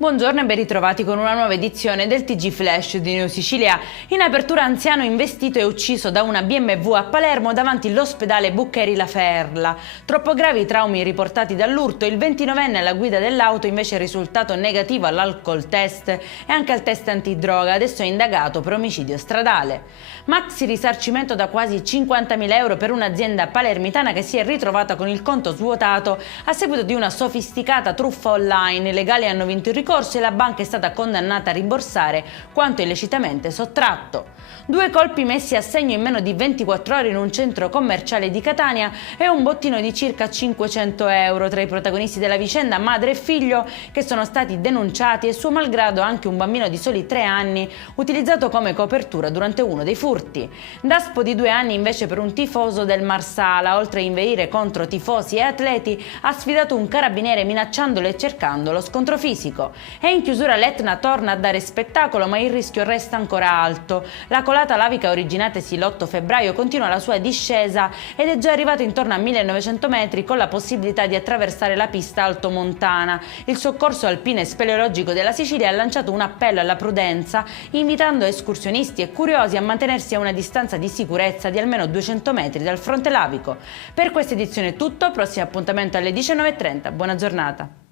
Buongiorno e ben ritrovati con una nuova edizione del TG Flash di News Sicilia. In apertura, anziano investito e ucciso da una BMW a Palermo davanti all'ospedale Buccheri La Ferla. Troppo gravi i traumi riportati dall'urto. Il 29enne alla guida dell'auto invece è risultato negativo all'alcol test e anche al test antidroga. Adesso è indagato per omicidio stradale. Maxi risarcimento da quasi 50.000 euro per un'azienda palermitana che si è ritrovata con il conto svuotato a seguito di una sofisticata truffa online. I legali hanno vinto il ricorso e la banca è stata condannata a rimborsare quanto illecitamente sottratto. Due colpi messi a segno in meno di 24 ore in un centro commerciale di Catania e un bottino di circa 500 euro. Tra i protagonisti della vicenda, madre e figlio che sono stati denunciati e suo malgrado anche un bambino di soli 3 anni utilizzato come copertura durante uno dei furti. Daspo di 2 anni invece per un tifoso del Marsala. Oltre a inveire contro tifosi e atleti, ha sfidato un carabiniere minacciandolo e cercando lo scontro fisico. E in chiusura l'Etna torna a dare spettacolo, ma il rischio resta ancora alto. La colata lavica originatasi l'8 febbraio continua la sua discesa ed è già arrivata intorno a 1900 metri con la possibilità di attraversare la pista altomontana. Il soccorso alpino e speleologico della Sicilia ha lanciato un appello alla prudenza, invitando escursionisti e curiosi a mantenersi a una distanza di sicurezza di almeno 200 metri dal fronte lavico. Per questa edizione è tutto, prossimo appuntamento alle 19:30. Buona giornata.